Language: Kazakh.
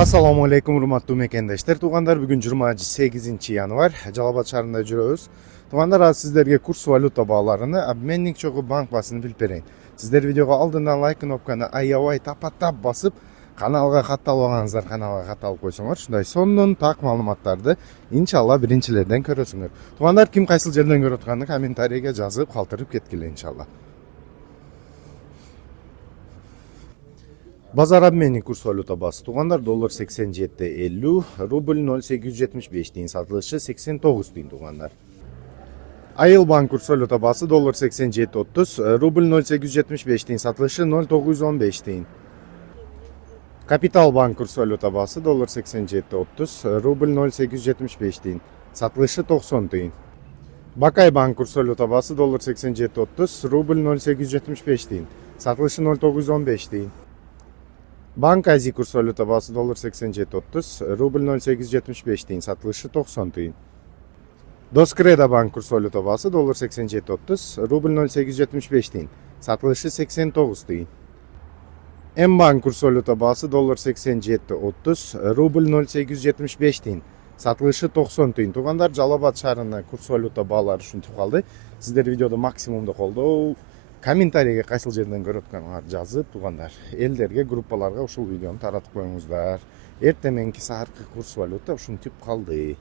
Assalamu alaikum урматтуу мекендештер. Туугандар, бүгүн 28 январь Жалал Абад шаарында жүрөбүз. Туугандар, аз сиздерге курс валюта бааларыны, обменник чогу банк басынып билип берейин. Сиздер видеого алдындан лайк кнопканы аябай тапаттап басып, каналга катталбагансыздар каналга катталып койсоңор, ушундай сонун так маалыматтарды иншалла биринчилерден көрөсүңөр. Туугандар, ким кайсыл жерден көрүп атканын комментарийге жазып калтырып кеткиле иншалла. Базар обменник курс валюта басы. Туугандар, доллар 87.50, рубль 0.875 тиын, сатылышы 89 тиын туугандар. Айыл банк курс валюта басы доллар 87.30, рубль 0.875 тиын, сатылышы 0.915 тиын. Капитал банк курс валюта басы доллар 87.30, рубль 0.875 тиын, сатылышы 90 тиын. Бакай банк курс валюта басы доллар 87.30, рубль 0.875 тиын, сатылышы 0.915 тиын. Банк Азия курс валюта басы доллар 87.30, рубль 0.875 тиын, сатылышы 90 тиын. Доскреда банк курс валюта басы доллар 87.30, рубль 0.875 тиын, сатылышы 89 тиын. М-банк курс валюта басы доллар 87.30, рубль 0.875 тиын, сатылышы 90 тиын. Туугандар, Жалал Абад шаарына курс валюта баалары ушинтип калды. Сиздер видеоду максимумда колдоо, комментарийге кайсыл жерден көрүп атканыңарды жазып, туугандар, элдерге, группаларга ушул видеону таратып коюңуздар. Эртең мененки сааркы курс валюта ушинтип калды.